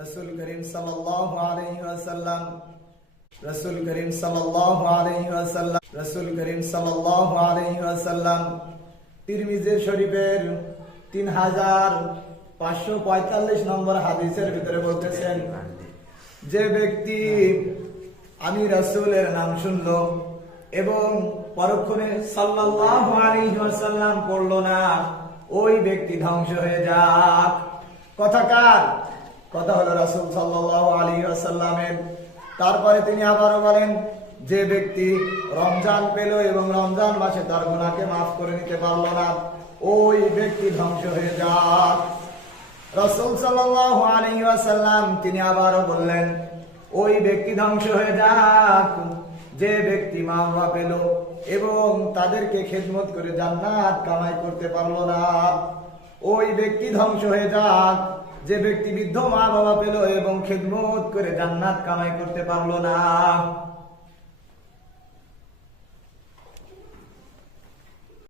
রাসূল করিম সাল্লাল্লাহু আলাইহি ওয়াসাল্লাম রাসূল করিম সাল্লাল্লাহু আলাইহি ওয়াসাল্লাম রাসূল করিম সাল্লাল্লাহু আলাইহি ওয়াসাল্লাম তিরমিজি শরীফের 3545 নম্বর হাদিসের ভিতরে বলতেছেন, যে ব্যক্তি আমি রাসূলের নাম শুনলো এবং পরক্ষণে সাল্লাল্লাহু আলাইহি ওয়াসাল্লাম পড়লো না, ওই ব্যক্তি ধ্বংস হয়ে যাক। কথা কার? কথা হলো রাসূল সাল্লাল্লাহু আলাইহি ওয়াসাল্লামের। তারপরে তিনি আবারও বলেন, যে ব্যক্তি রমজান পেল এবং রমজান মাসে তার গুনাহকে মাফ করে নিতে পারলো না, ওই ব্যক্তি ধ্বংস হয়ে যাক। রাসূল সাল্লাল্লাহু আলাইহি ওয়াসাল্লাম তিনি আবারও বললেন, ওই ব্যক্তি ধ্বংস হয়ে যাক যে ব্যক্তি মা বাবা পেল এবং তাদেরকে খেদমত করে জান্নাত কামাই করতে পারলো না। ওই ব্যক্তি ধ্বংস হয়ে যাক যে ব্যক্তি বৃদ্ধ মা বাবা পেল এবং খেদমত করে জান্নাত কামাই করতে পারলো না।